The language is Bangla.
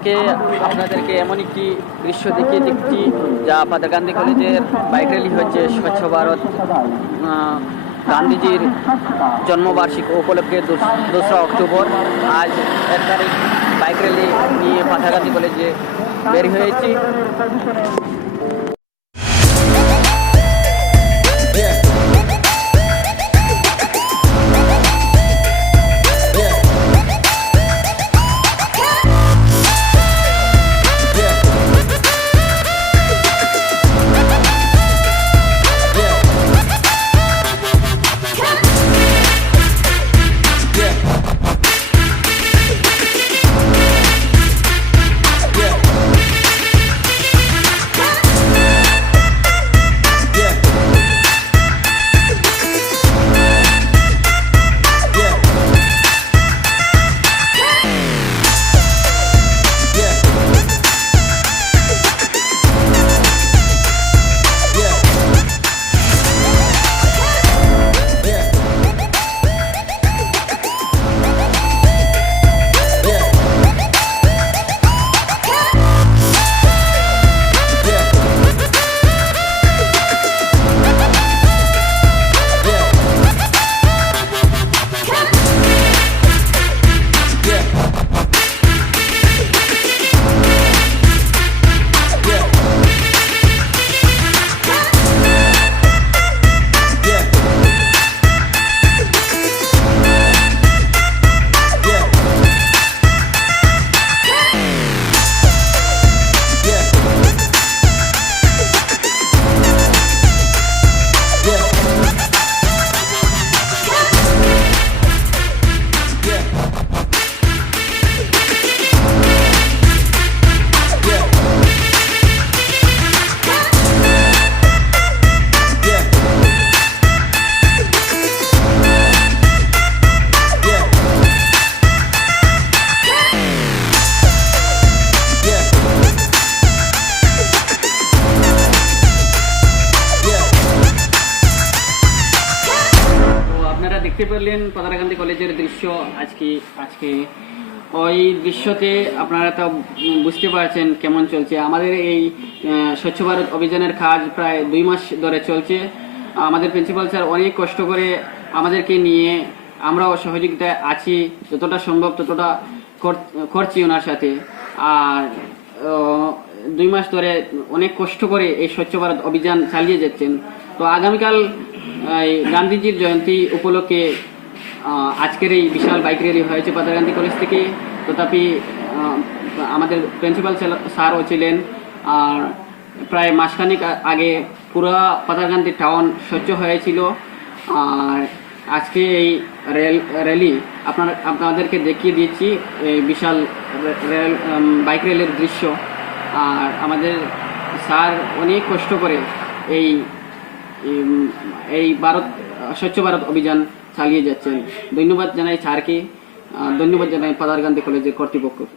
আজকে আপনাদেরকে এমন একটি দৃশ্য দেখিয়ে দিচ্ছি যা পাথারকান্দি কলেজের বাইক র্যালি হচ্ছে স্বচ্ছ ভারত গান্ধীজির জন্মবার্ষিকী উপলক্ষে 2রা অক্টোবর। আজ 1 তারিখ বাইক র্যালি নিয়ে পাথারকান্দি কলেজে বের হয়েছি। দেখতে পেলেন পাথারকান্দি কলেজের দৃশ্য। আজকে ওই দৃশ্যতে আপনারা তো বুঝতে পারছেন কেমন চলছে আমাদের এই স্বচ্ছ ভারত অভিযানের কাজ। প্রায় 2 মাস ধরে চলছে। আমাদের প্রিন্সিপাল স্যার অনেক কষ্ট করে আমাদেরকে নিয়ে, আমরাও সহযোগিতায় আছি, যতটা সম্ভব ততটা করছি ওনার সাথে। আর 2 মাস ধরে অনেক কষ্ট করে এই স্বচ্ছ ভারত অভিযান চালিয়ে যাচ্ছেন। তো আগামীকাল গান্ধীজির জয়ন্তী উপলক্ষে আজকের এই বিশাল বাইক র্যালি হয়েছে পাথারকান্দি কলেজ থেকে। তথাপি আমাদের প্রিন্সিপাল স্যারও ছিলেন। আর প্রায় মাসখানেক আগে পুরো পাথারকান্দি টাউন স্বচ্ছ হয়েছিল। আর আজকে এই র্যালি আপনাদেরকে দেখিয়ে দিচ্ছি, এই বিশাল বাইক র্যালির দৃশ্য। আর আমাদের স্যার অনেক কষ্ট করে এই স্বচ্ছ ভারত অভিযান চালিয়ে যাচ্ছেন। ধন্যবাদ জানাই স্যারকে, ধন্যবাদ জানাই পাথারকান্দি কলেজের কর্তৃপক্ষকে।